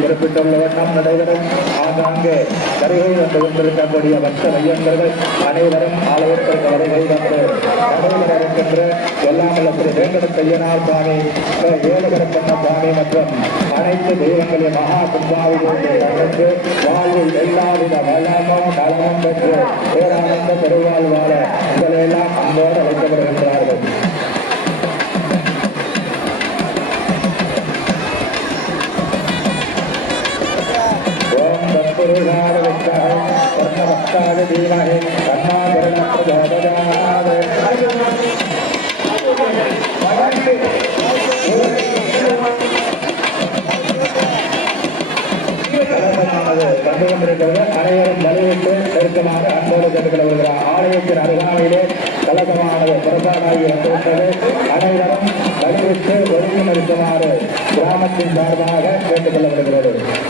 குறிப்பிட்டுள்ள வண்ணம் நடைபெறும் ஆங்காங்கே வருகை வந்து கொண்டிருக்கக்கூடிய பக்த மையங்கள் அனைவரும் ஆலயத்திற்கு வருகை வந்து நடைபெற இருக்கின்ற எல்லாம் திரு வேங்கடத்தையனார் சுவாமி ஏழுகரப்பண்ண சுவாமி மற்றும் அனைத்து தெய்வங்களின் மகா கும்பாவிலிருந்து வாழ்வில் எல்லாவித வளமும் நலமும் பெற்று பேரானந்த பெருவாழ்வாளர் உங்களை எல்லாம் அன்போடு அழைக்கப்படுகிறார் ஓம் தத்புருஷாய வித்மஹே பத்மபக்தாய அனைவரும் வலியுறுத்து நெருக்கமாக அன்போடு கேட்டுக்கொள்ள வருகிறார் ஆலயத்தின் அருகாமையிலே கலசமானது புறப்பாடாகி வந்துவிட்டது அனைவரும் வலியுறுத்து ஒருங்கி கிராமத்தின் சார்பாக கேட்டுக்கொள்ளப்படுகிறது.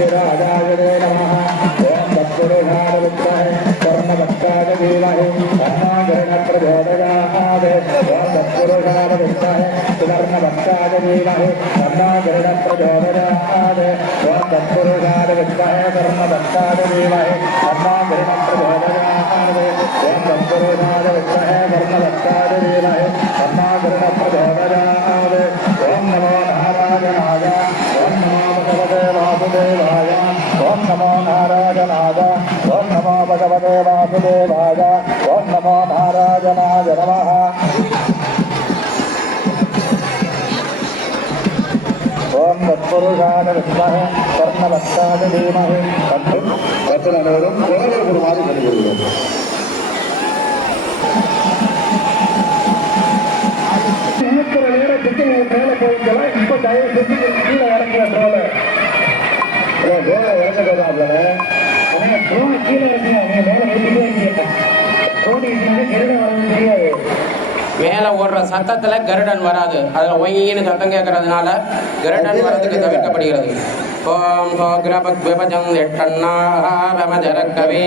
विद्महे ब्रह्मागरण प्रचोदयाद ओम तत्पुरुषाद विद्महे कर्मदत्ताद धीमहि ब्रह्मागरण प्रचोदयाद ओम तत्पुरुषाद विद्महे कर्मदत्ताद धीमहि ब्रह्मागरण प्रचोदयाद ओम नमो नारायणाय ओम नमो भगवते वासुदेवाय ओम नमो नारायणाय ओम नमो भगवते वासुदेवाय ओम नमो नारायणाय नमः ஓம் தத்புருஷாய வித்மஹே கர்ணபக்தாய தீமஹி மற்றும் பக்தர் அனைவரும் குருமாறி சொல்லுகிறோம் இருக்கிற மேல போயிருக்கலாம் இப்ப தயவு செஞ்சு கீழே இறங்குற ட்ரோல ட்ரோல ட்ரோன் கீழே இருக்குங்க நீங்க மேல போயிட்டே இருக்கீங்க ட்ரோன் கீழே முடியாது மேலே ஓடுற சத்தத்துல கருடன் வராது. அதில் ஒயின்னு சத்தம் கேட்கறதுனால கருடன் வரதுக்கு தவிர்க்கப்படுகிறது. ஓம் சோக்ரபக் விபஜம் எட்டன்னாரமஜரக்கவே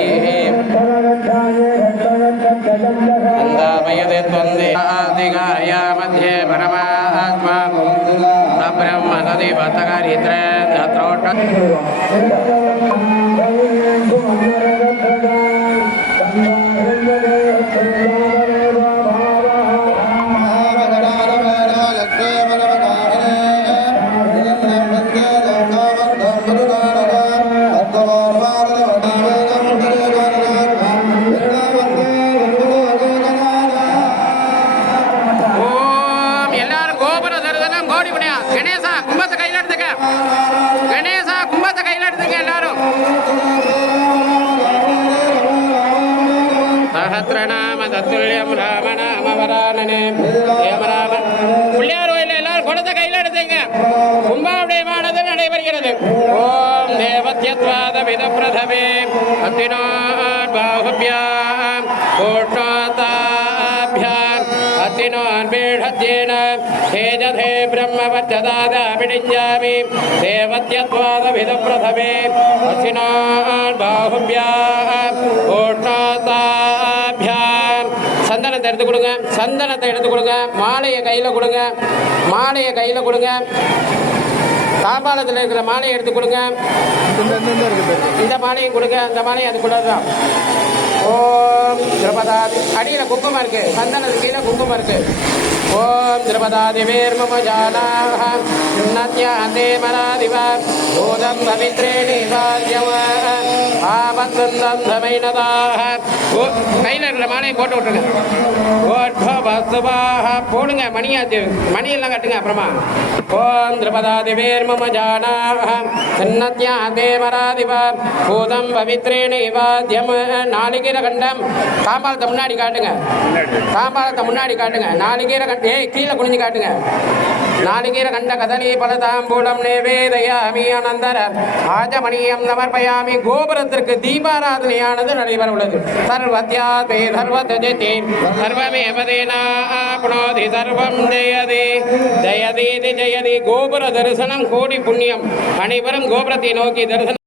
அந்த வயது தொந்தே ஆதிகாய மத்தியே பரமாத்மா பிரம்ம சதி பத்தகரித்ர தத்ரோட்ட. சஹசிரநாம தத்துல்யம் ராமநாம வரானனே தேவராம பிள்ளையார் கோயில எல்லாரும் குடத்தை கையில் எடுத்துங்க. கும்பாபிடயமானது நடைபெறுகிறது. ஓம் தேவத்யத்வாத வித பிரதமே அத்தினான் பாகுபியாம் கோஷ்ணாதாபியாம் அத்தினான் பீடத்யேன தேஜதே பிரம்மவச்சதாதாபிடிஞ்சாமி தேவத்யத்வாத வித பிரதமே அத்தினான் பாகுபியாம் கொடுங்க. சந்தனத்தை எடுத்து கொடுங்க. மாலையை கையில் கொடுங்க. மாலையை கையில் கொடுங்க. தாம்பாளத்தில் இருக்கிற மாலையை எடுத்து கொடுங்க. இந்த மாலையை கொடுங்க. அந்த மாலையை அது கூட தான் ஓம் கிருபதாதி அடியில் குங்குமம் இருக்கு. சந்தனது கீழே குங்குமம் இருக்கு. ஓம் திருபதாதிவேர்மம ஜானாக நத்யாந்தே மராதிவ பூதம் பவித்ரேணி வாஜ்யம ஆபத்துந்தம் சமைனதாக கையில் இருக்கிற மாலையை போட்டு விட்டுருங்க. ஓட்பவசுவாக போடுங்க மணியாச்சு மணியெல்லாம் கட்டுங்க அப்புறமா. ஓம் திருபதாதிவேர்மம ஜானாக சின்னத்யாந்தே மராதிவ பூதம் பவித்ரேணி வாத்தியம் நாளிகிர கண்டம். தாம்பாளத்தை முன்னாடி காட்டுங்க. தாம்பாளத்தை முன்னாடி காட்டுங்க. நாளிகீர கண்ட ஏய் கீழே குனிஞ்சு காட்டுங்க. நாளிகீர கண்ட கதலி பலதாம்பூலம் நேவேதயாமி அனந்தர. ஆஜமணியம் நமர்பயாமி கோபுரத்திற்கு தீபாராதனையானது நடைபெற உள்ளது. சர்வத்யாதே சர்வதஜதி சர்வமேவதேனா புனோதி சர்வம் ஜெயதி. ஜெயதி ஜெயதி. கோபுர தரிசனம் கோடி புண்ணியம். அனைவரும் கோபுரத்தை நோக்கி தரிசனம்